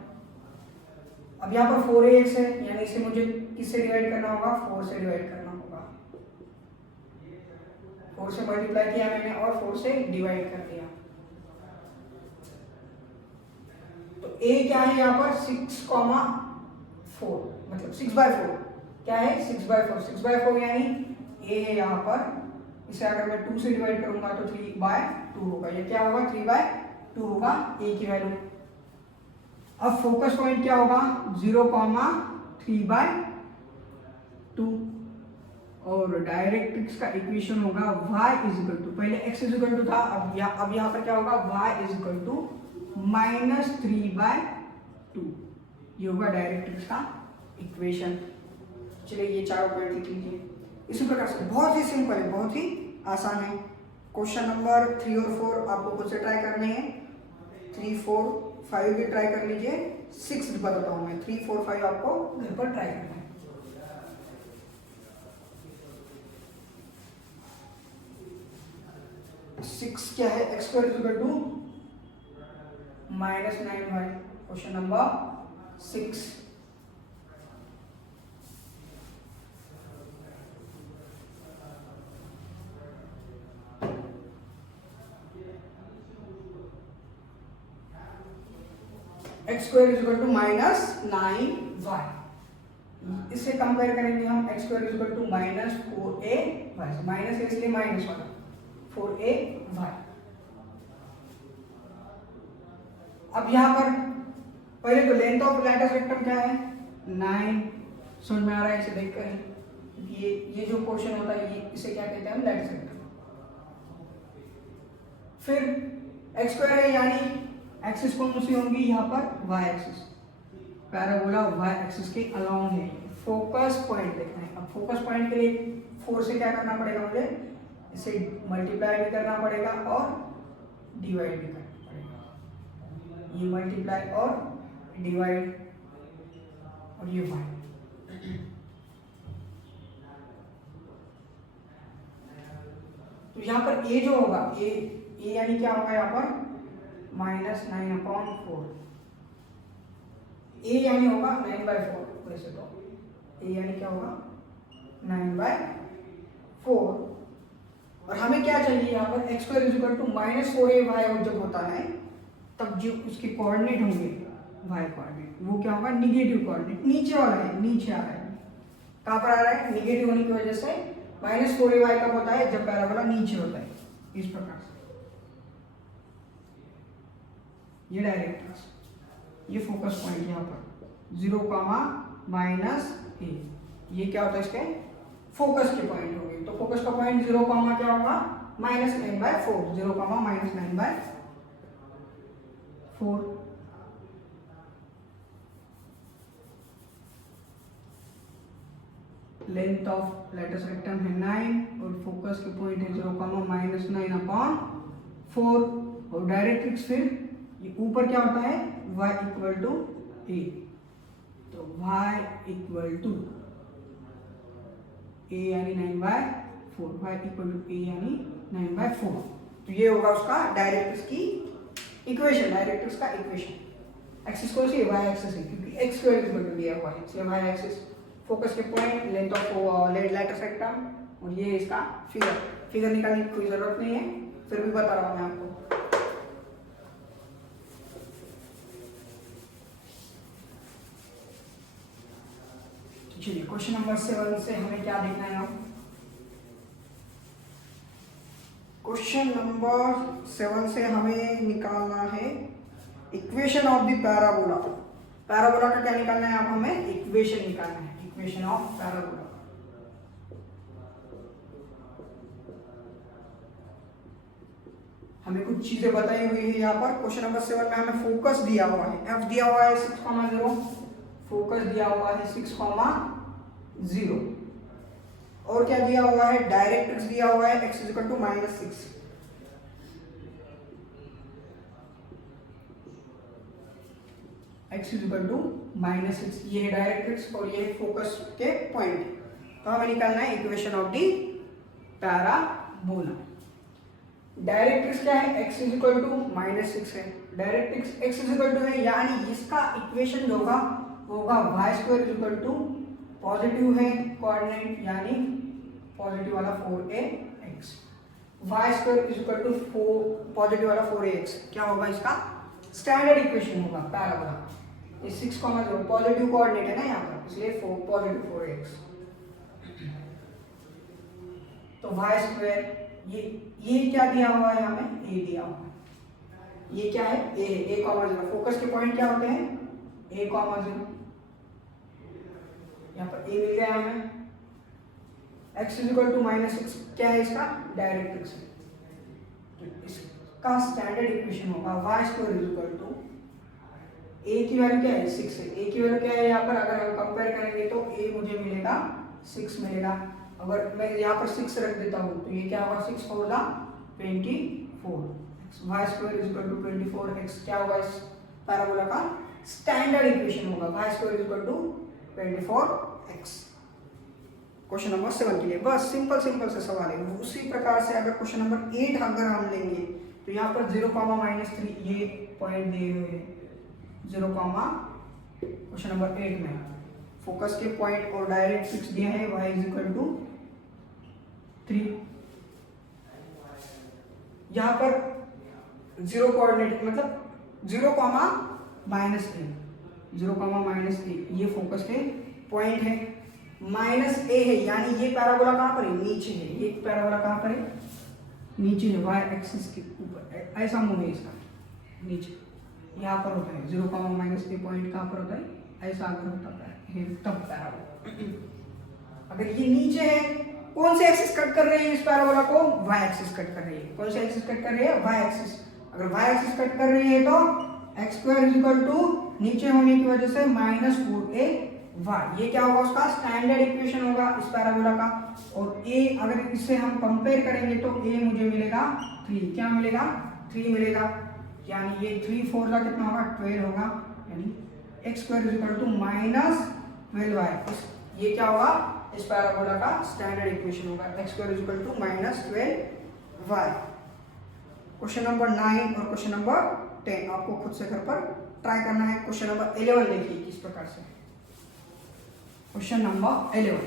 अब यहाँ पर 4ax है यानी इसे मुझे किससे डिवाइड करना होगा, 4 से डिवाइड करना होगा। 4 से मल्टीप्लाई किया मैंने और 4 से डिवाइड कर दिया। तो a क्या है यहाँ पर 6,4 मतलब 6/4 क्या है 6/4, 6/4 यानी a है यहाँ पर। इसे अगर मैं 2 से डिवाइड करूंगा तो 3/2 होगा। ये क्या होगा 3/2 होगा a की वैल्यू। अब फोकस पॉइंट क्या होगा 0,3/2 और डायरेक्ट्रिक्स का इक्वेशन होगा y इज इक्वल टू, पहले x इज इक्वल टू था, अब यहाँ पर क्या होगा y इज इक्वल टू -3/2। ये होगा डायरेक्ट्रिक्स का इक्वेशन। चलिए ये चारों पॉइंट लिख लीजिए इसी प्रकार से। बहुत ही सिंपल है, बहुत ही आसान है। क्वेश्चन नंबर 3 और 4 आपको खुद से ट्राई करने हैं। 3, 4, 5 भी ट्राई कर लीजिए। 6 बताता हूँ मैं, 3, 4, 5 आपको घर पर ट्राई करना है। सिक्स क्या है, x square is equal to -9y। Question number 6। X square is equal to -9y। इससे कंपेयर करेंगे हम, x square is equal to -4ay, minus है इसलिए माइनस वाला 4ay। अब यहाँ पर पहले तो लेंथ ऑफ लैटिस रेक्टम क्या है 9, समझ में आ रहा है इसे देखकर। ये जो पोर्शन होता है ये इसे क्या कहते हैं हम, लैटिस रेक्टम। फिर एक्स स्क्वायर है यानी एक्सिस कौन सी होंगी यहाँ पर y axis, parabola y axis के अलोंग है। फोकस पॉइंट देखना है। अब फोकस पॉइंट के लिए 4 से क्या करना पड़ेगा मुझे, इसे मल्टीप्लाई भी करना पड़ेगा और डिवाइड भी करना पड़ेगा। ये मल्टीप्लाई और डिवाइड और ये y। तो यहाँ पर a जो होगा a यानी क्या होगा यहाँ पर -9/4। a यानी होगा 9/4, वैसे तो a यानी क्या होगा 9/4। और हमें क्या चाहिए यहाँ पर x square is equal to -4ay जब होता है तब जो उसके कोऑर्डिनेट होंगे y कोऑर्डिनेट वो क्या होगा निगेटिव कोऑर्डिनेट, नीचे वाला है, नीचे आ रहा है। कहाँ पर आ रहा है, निगेटिव होने की वजह से -4ay कब होता है, जब पैराबोला नीचे होता है, इस प्रकार से। ये डायरेक्ट्रिक्स, ये फोकस पॉइंट यहाँ पर 0, -a ये क्या होता है इसके फोकस के पॉइंट हो गए। तो फोकस का पॉइंट 0 कॉमा क्या होगा -9/4, 0 comma -9/4। Length of latus rectum है 9 और फोकस के पॉइंट है 0 कॉमा -9/4 और डायरेक्ट्रिक्स फिर ये ऊपर क्या होता है y इक्वल टू a, तो y इक्वल टू a यानी 9/4, y इक्वल टू a यानी 9/4। तो ये होगा उसका डायरेक्ट्रिक्स की इक्वेशन, डायरेक्ट्रिक्स का इक्वेशन। एक्सिस कौन सी है y एक्सिस है क्योंकि x स्क्वायर इक्वल टू दिया हुआ है, इसलिए y एक्सिस फोकस के point, length of latus rectum और ये इसका फिगर निकालने की कोई जरूरत नहीं है, फिर भी बता रहा हूं मैं आपको। चलिए क्वेश्चन नंबर 7 से हमें क्या देखना है। क्वेश्चन नंबर 7 से हमें निकालना है equation of the parabola. Parabola का क्या निकालना है, अब हमें इक्वेशन निकालना है, इक्वेशन ऑफ पैराबोला। हमें कुछ चीजें बताई हुई है यहाँ पर। क्वेश्चन नंबर 7 में हमें फोकस दिया हुआ है, f दिया हुआ है 6,0, फोकस दिया हुआ है 6,0 और क्या दिया हुआ है, डायरेक्ट्रिक्स दिया हुआ है x equal to -6। x equal to -6, ये है डायरेक्ट्रिक्स और ये फोकस के पॉइंट। तो हमें निकालना है equation of the parabola. Directrix क्या है, x इक्वल टू -6 है, डायरेक्ट्रिक्स x इक्वल टू है, यानी इसका इक्वेशन जो होगा y square equal to positive है कोऑर्डिनेट यानी पॉजिटिव वाला 4ax, y square equal to positive वाला 4ax क्या होगा, इसका स्टैंडर्ड इक्वेशन होगा पैराबोला। ये 6,0 पॉजिटिव कोऑर्डिनेट है ना यहाँ पर, इसलिए पॉजिटिव 4ax। तो y स्क्वायर ये क्या दिया हुआ है हमें, a दिया हुआ है, ये क्या है a 0। फोकस के पॉइंट क्या होते हैं a, 0, यहाँ पर a मिल गया हमें। x इक्वल टू -6 क्या है, इसका डायरेक्ट्रिक्स है, तो इसका स्टैंडर्ड इक्वेशन होगा y square equal to a की वैल्यू क्या है 6 है, a की वैल्यू क्या है यहाँ पर, अगर हम कंपेयर करेंगे तो a मुझे मिलेगा 6 मिलेगा। अगर मैं यहाँ पर 6 रख देता हूँ तो ये क्या होगा 6 4 24, y square equal to 24x क्या होगा, इस पैराबोला का स्टैंडर्ड इक्वेशन होगा y square equal to 24x। Question number 7 के लिए बस सिंपल से सवाल है। उसी प्रकार से अगर क्वेश्चन नंबर 8 अगर हम लेंगे तो यहाँ पर 0, -3 ये पॉइंट दिए हुए हैं, 0, क्वेश्चन नंबर 8 में फोकस के पॉइंट और डायरेक्ट्रिक्स दिए हैं y इक्वल टू 3। यहाँ पर 0 कोऑर्डिनेट मतलब 0, -3 ये फोकस के पॉइंट है, -a है यानी ये पैराबोला कहाँ पर है, नीचे है, ये पैराबोला कहाँ पर है, नीचे है, y एक्सिस के ऊपर, ऐसा मूव है इसका नीचे, यहाँ पर होता है 0, -a पॉइंट कहाँ पर होता है, ऐसा अगर होता है तब पैराबोला। अगर ये नीचे है, कौन से एक्सिस कट कर रही है इस पैराबोला को, y एक्सिस कट कर रही है। कौन से एक्सिस कट कर रही है, y एक्सिस। अगर y एक्सिस कट कर रही है तो x स्क्वायर इक्वल टू नीचे होने की वजह से -4ay, ये क्या होगा, उसका स्टैंडर्ड इक्वेशन होगा इस पैराबोला का। और a अगर इससे हम कंपेयर करेंगे तो a मुझे मिलेगा 3, क्या मिलेगा 3 मिलेगा, यानी ये 3 4 का कितना होगा 12 होगा, यानी x square equal to -12y, ये क्या होगा इस पैराबोला का स्टैंडर्ड इक्वेशन होगा, x square equal to -12y। Question number 9 और क्वेश्चन नंबर 10 आपको खुद से घर पर ट्राई करना है। क्वेश्चन नंबर 11 देखिए किस प्रकार से। क्वेश्चन नंबर 11,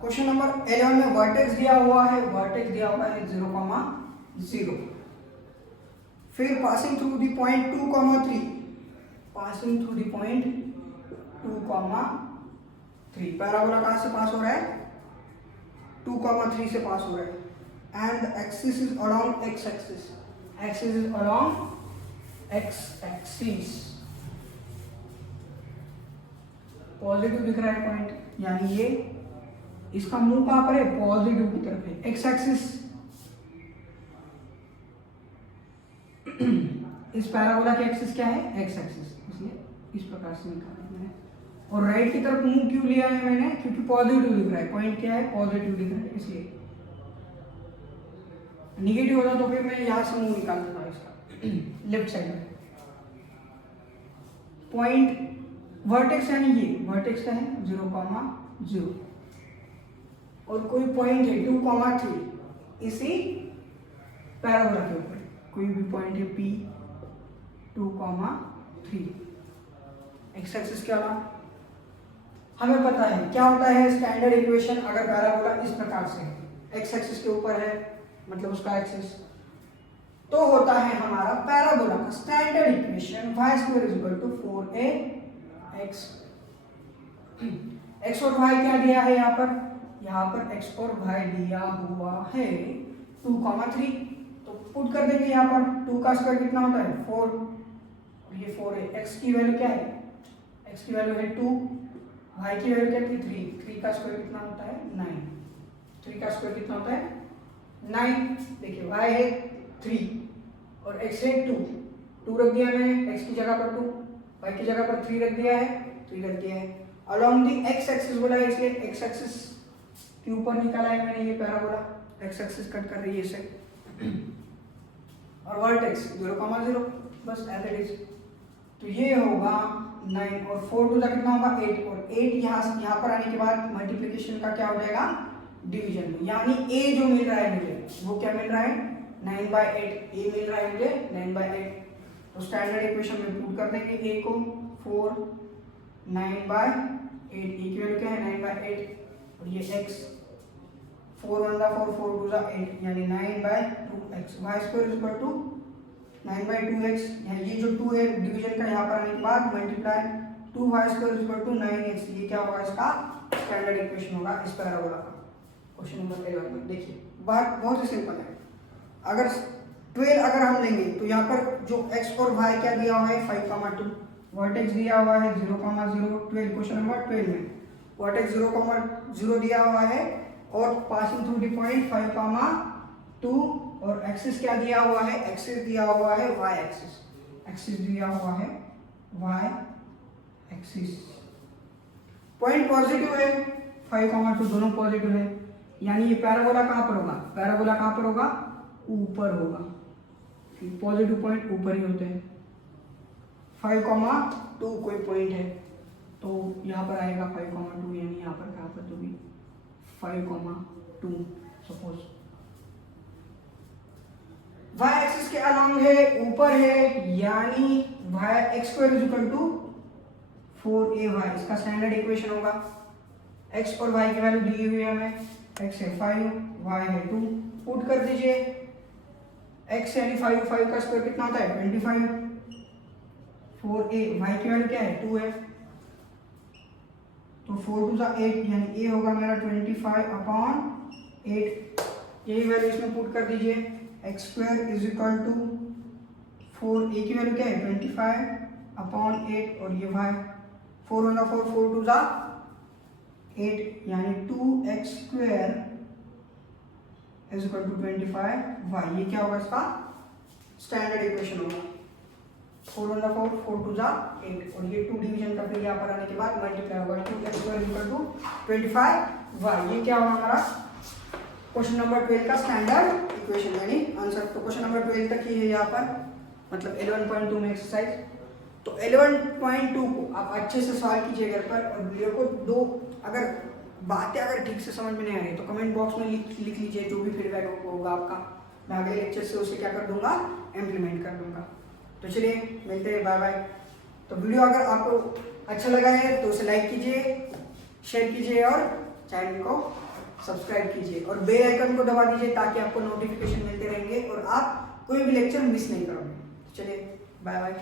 क्वेश्चन नंबर 11 में वर्टेक्स दिया हुआ है 0,0, फिर passing through the point 2,3, passing through the point 2,3, parabola कहाँ से पास हो रहा है 2,3 से पास हो रहा है, and the axis is along x axis, axis is along x axis positive दिख रहा है पॉइंट, यानी ये इसका मुंह कहां पर है, पॉजिटिव की तरफ है। एक्स एक्सिस इस पैराबोला की एक्सिस क्या है, एक्स एक्सिस, इसलिए इस प्रकार से निकाला मैंने। और राइट की तरफ मुंह क्यों लिया है मैंने, क्योंकि पॉजिटिव दिख रहा है, पॉइंट क्या है, पॉजिटिव दिख रहा है, इसलिए। निगेटिव होता तो फिर मैं यहां से मुंह निकालता था इसका लेफ्ट साइड में। पॉइंट वर्टेक्स यानी ये वर्टेक्स का है 0,0 और कोई पॉइंट है 2,3 इसी पैराबोला के ऊपर, कोई भी पॉइंट है P 2,3। एक्स एक्सिस क्या होगा, हमें पता है क्या होता है स्टैंडर्ड इक्वेशन अगर पैराबोला इस प्रकार से है, एक्स एक्सिस के ऊपर है मतलब उसका एक्सिस, तो होता है हमारा पैराबोला का standard equation y² = 4ax। x और y क्या दिया है यहाँ पर x और y दिया हुआ है 2,3, तो पुट कर देंगे यहाँ पर। 2 का स्क्वायर कितना होता है 4 और ये 4 है। x की वैल्यू क्या है, x की वैल्यू है 2, y की वैल्यू क्या थी 3 का स्क्वायर कितना होता है 9, 3 का स्क्वायर कितना होता है 9। देखिए y है 3 और x है 2 रख दिया मैंने, x की जगह पर 2, y की जगह पर 3 रख दिया है, 3 रख दिया है। अलोंग दी x एक्सिस बोला है इसलिए x एक्सिस के ऊपर निकाला है मैंने ये पैराबोला, x एक्सिस कट कर रही है इसे और वर्टेक्स 0,0 बस एज इट इज। तो ये होगा 9 और 4 टू द कितना होगा 8 और 8 यहाँ पर आने के बाद मल्टीप्लिकेशन का क्या हो जाएगा डिवीजन में, यानी a जो मिल रहा है मुझे वो क्या मिल रहा है 9/8, a मिल रहा है मुझे 9/8। तो स्टैंडर्ड इक्वेशन में पुट कर देंगे a को 4 9/8, a की वैल्यू क्या है 9/8 और ये x 4 1 4 4 2 8 यानी 9/2x y² = 9/2x, यानी ये जो 2 है डिवीजन का यहाँ पर आने के बाद मल्टीप्लाई 2y² = 9x, ये क्या होगा इसका स्टैंडर्ड इक्वेशन होगा इस पैराबोला का। क्वेश्चन नंबर 11 में देखिए बात बहुत ही सिंपल है। अगर 12 अगर हम लेंगे तो यहाँ पर जो x और y क्या दिया हुआ है 5,2, वर्टेक्स दिया हुआ है 0,0 12, क्वेश्चन नंबर 12 में वर्टेक्स 0,0 दिया हुआ है और पासिंग थ्रू द पॉइंट 5,2 और एक्सिस क्या दिया हुआ है, एक्सिस दिया हुआ है y एक्सिस, एक्सिस दिया हुआ है y एक्सिस। पॉइंट पॉजिटिव है 5,2 दोनों पॉजिटिव है, यानी ये पैराबोला कहाँ पर होगा, पैराबोला कहाँ पर होगा ऊपर होगा, पॉजिटिव पॉइंट ऊपर ही होते हैं। 5,2 कोई पॉइंट है तो यहाँ पर आएगा 5,2, यानी यहाँ पर तो भी 5,2 सपोज y एक्सिस के अलोंग है ऊपर है, यानी x² = 4ay, इसका स्टैंडर्ड इक्वेशन होगा। x और y की वैल्यू दी हुई है हमें, x है 5 y है 2, पुट कर दीजिए x यानी 5 का स्क्वायर कितना होता है 25, 4a y की वैल्यू क्या है 2 है, तो 4 2 8 यानी a होगा मेरा 25/8, यही वैल्यू इसमें पुट कर दीजिए। x² = 4, a की वैल्यू क्या है 25/8 और ये y 4 1 4 4 2 8 यानी 2x² = 25y, ये क्या होगा इसका स्टैंडर्ड इक्वेशन होगा। 4 1 4 4 2 8 और ये 2 डिवीजन का फिर यहाँ पर आने के बाद मल्टीप्लाई होगा 2x² = 25y, ये क्या होगा हमारा क्वेश्चन नंबर 12 का स्टैंडर्ड इक्वेशन यानी आंसर। तो क्वेश्चन नंबर 12 तक ही है यहाँ पर, मतलब 11.2 में एक्सरसाइज। तो 11.2 को आप अच्छे से सॉल्व कीजिए घर पर और वीडियो को दो, अगर बातें अगर ठीक से समझ में नहीं आ रही तो कमेंट बॉक्स में लिख लीजिए, जो भी फीडबैक होगा आपका मैं अगले लेक्चर से उसे क्या कर दूंगा इम्प्लीमेंट कर दूंगा। तो चलिए मिलते हैं, बाय बाय। तो वीडियो अगर आपको अच्छा लगा है तो उसे लाइक कीजिए, शेयर कीजिए और चैनल को सब्सक्राइब कीजिए और बेल आइकन को दबा दीजिए ताकि आपको नोटिफिकेशन मिलते रहेंगे और आप कोई भी लेक्चर मिस नहीं करोगे। चलिए बाय बाय।